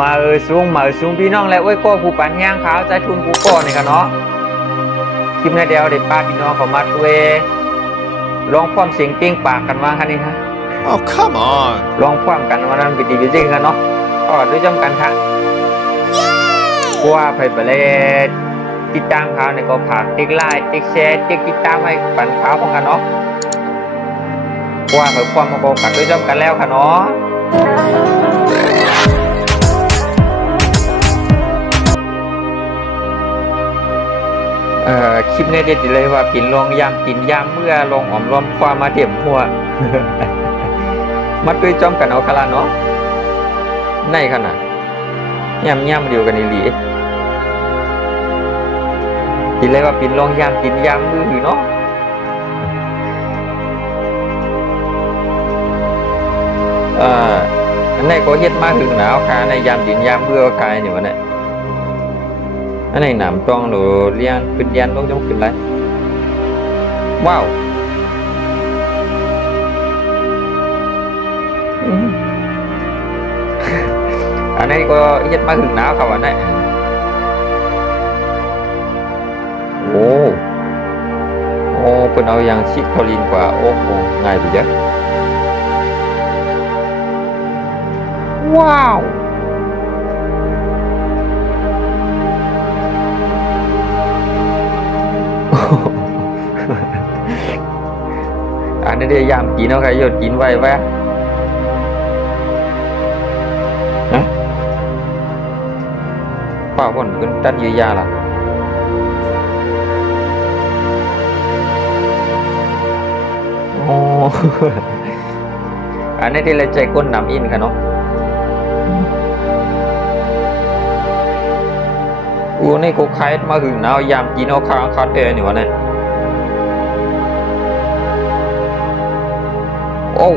มาสูงพี่น้องและโอ้ยก็ผู้ปันย่างขาวใจทุนผู้ก่อนี่กันเนาะคลิปในเดียวเด็ดป้าพี่น้องเขามาด้วยลองความเสียงปิ้งปากกันว่าคันนี้ฮะ Oh, come on. ลองความกันวันนั้นไปตีไปจริงกันเนาะก็ด้วยจำกันค่ะว่าไปเลยติดตามข่าวในก็ฝากติ๊กไลค์ติ๊กแชร์ติ๊กติดตามให้ปันข่าวของกันเนาะว่าเพื่อความมาบอกกันด้วยจำกันแล้วค่ะเนาะคลิปนี้เด็ดเลยว่าปิ่นลองยามปิ่นยามเมื่อลองหอมรวมความมาเดี่ยมหัว มาด้วยจอมกันเอาคาราเนาะในขนาดย่ำเดียวกันอีหลีปิ่นเลยว่าปิ่นลองยามปิ่นยามมือเนาะอันนี้ก็เฮ็ดมาถึงหนาวคาในยามปิ่นยามเบื่อคายนี่วะเนี่ยอันนี้หนามตองหรือเลี้ยงขึ้นยันลงจงขึ้นไรว้าวอันนี้ก็เฮ็ดมาถึงหนาวครับอันนี้โอ้เป็นเอาอย่างชิดคอลินกว่าโอ้โหง่ายไปเยอะว้าวอันนี้ได้ยามกินเอาใครหยดกินไว้แวะเปล่าคนขึ้นตัดยืยาล่ะโอ้อันนี้ที่เราใจก้นน้ำอินค่ะเนาะนี่กูขายมาหึงเอายามกินเอาข้าวคาเต้นี่วะเนี่ยโอ้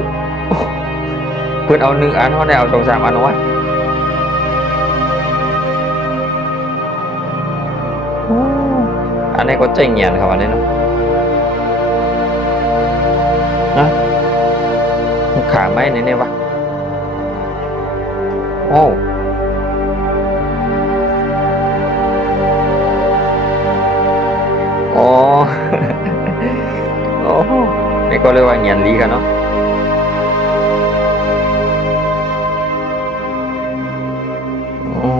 เพื่อนเอาหนึ่งอันเขาได้เอาสองสามอันวะอันนี้ก็ใจเงียนครับอันนี้เนาะนะขาไหมเนี่ยวะโอ้โอ้โอ้นี่ก็เรียกว่าเงียนลีกันเนาะ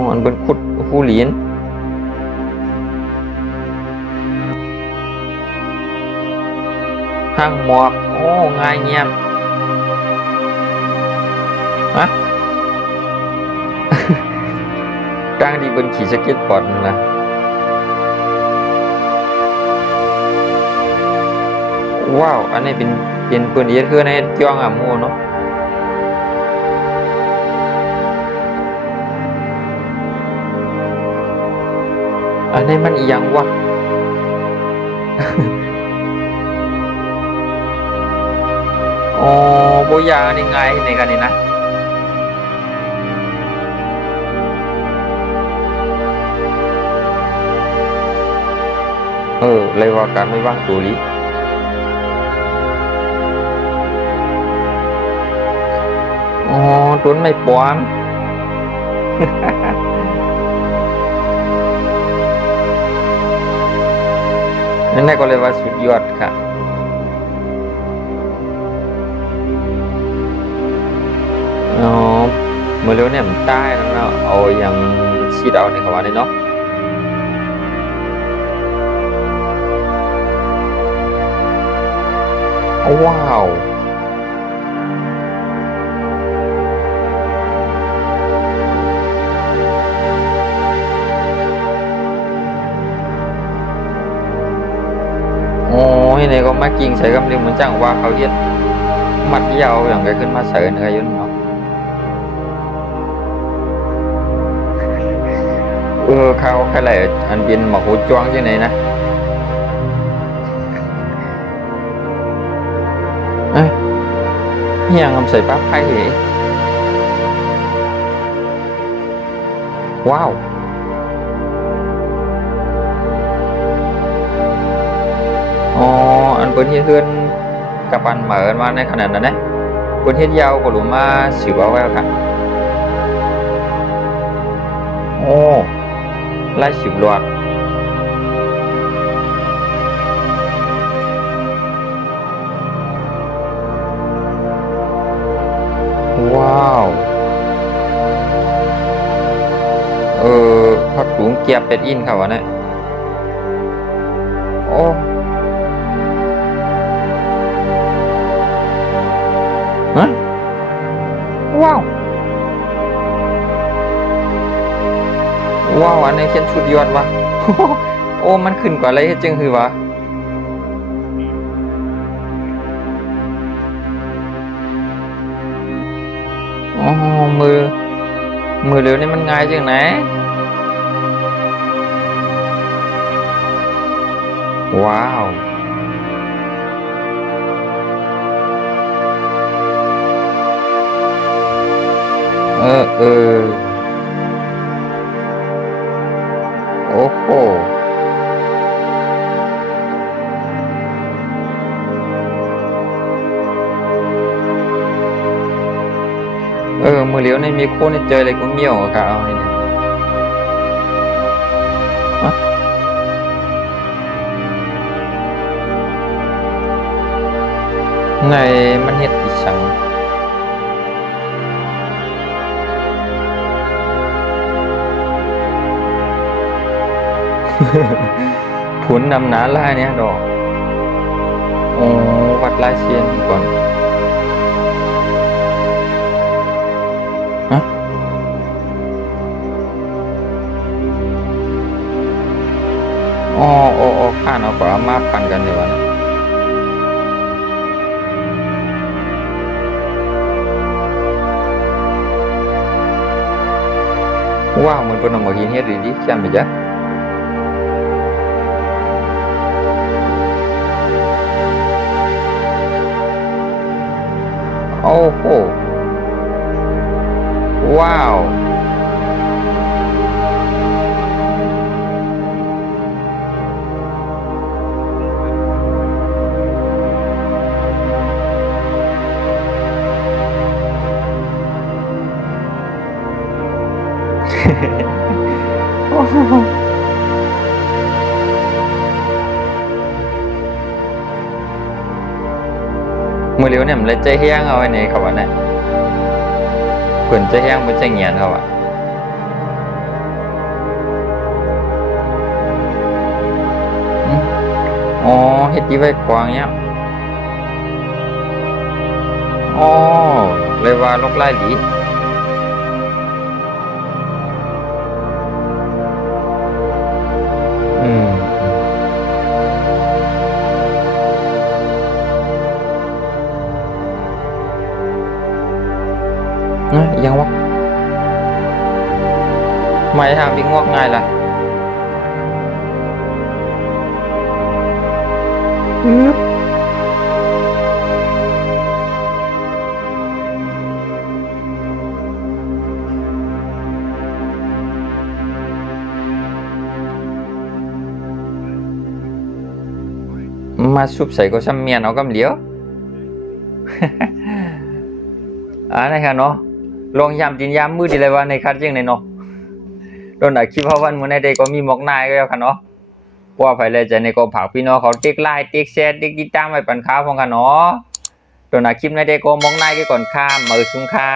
อันเป็นขุดผู้เหรียญห้างหมอกโอ้ง่ายเงียบฮะ ตั้งดีบนขี่สเก็ตบอร์ดนั่นแหละว้าวอันนี้เป็นปืนเยอะคือในจ้องอ่ะมูเนาะอันนี้มันอีหยังวะ โอ้โบยางนี่ไงในกันนี่นะเลยว่าการไม่ว่างตัวนี้อ๋อตัวไม่ปลอม นั่นแหละก็เลยว่าสุดยอดค่ะอ๋อเมื่อเร็วเนี่ยมันใต้แล้วเนาะเอาอย่างชีดเอาในคำว่านี้เนาะว้าวโอ้ยนี่ก็มากิ่งใส่กำลังมันจังว่าเขาเย็ดมัดยาวอย่างไรขึ้นมาใส่เนื้อยุ่นเนาะเขาแค่ไหนอันบินหมอกหูจ้วงที่ไหนนะเฮียงทำใส่ปั๊บไพ่เหว้าวอ๋ออันเปิ้นเฮ็ดเฮือนกับอันเหมือนมาในขนาดนั้นนะเปิ้นเฮ็ดยาวกว่าหลุมมาสิว่าแววค่ะ ล่สิบหลอดว้าวผักหลุงเกียบเป็ดอินครับวะเนี่ยโอ้ฮะว้าวว้าวอันนี้เขียนชุดยอดวะ โอ้มันขึ้นกว่าอะไรเฮ็ดจึงคือวะอ๋อมือเร็วนี่มันง่ายจังไหนว้าวโอ้โหมือเลี้ยวในมีโค้ดเจออะไรก็เมี่ยวอะครับเอาไงเนี่ยไงมันเฮ็ดอีสัง ผุนนำหนาลายเนี่ยดอกโอ้วัดลายเชียนก่อนฮะอ๋อข้านเอากว่ามาปั่นกันเดี๋ยวนะว้าวเหมือนเป็นหมอหินเฮ็ดดีๆจังไปจ้ะโอ้โหว้าว มือเลี้ยวเนี่ยมันเลยใจแห้งเอาไว้ในเขาว่าเนี่ยเปิ่นใจแห้งมันใจเงียนเขาอ่ะอ๋อเฮ็ดดีไว้กวางเนี่ยอ๋อเลยว่าลกไล่ดียังวะไม่ทางวิ่งงอกง่ายล่ะมาซุบใส่ก็ซ้ำเมียนเอากำเหลียว นะครับเนาะลองยามจินยามมืดดีเลยว่าในคัดยังในเนาะโดนคิดเพราะวันมื้อในใดก็มีหมอกนายก็แล้วกันเนาะว่าไปเลยจะในก็ผักพี่น้องเขาติ๊กไลน์ติ๊กแชร์ติ๊กติดตามไว้ปันค้าพร้อมกันเนาะโดนคลิปในใดก็หมอกนายก็ก่อนข้ามมือซุ้มค่า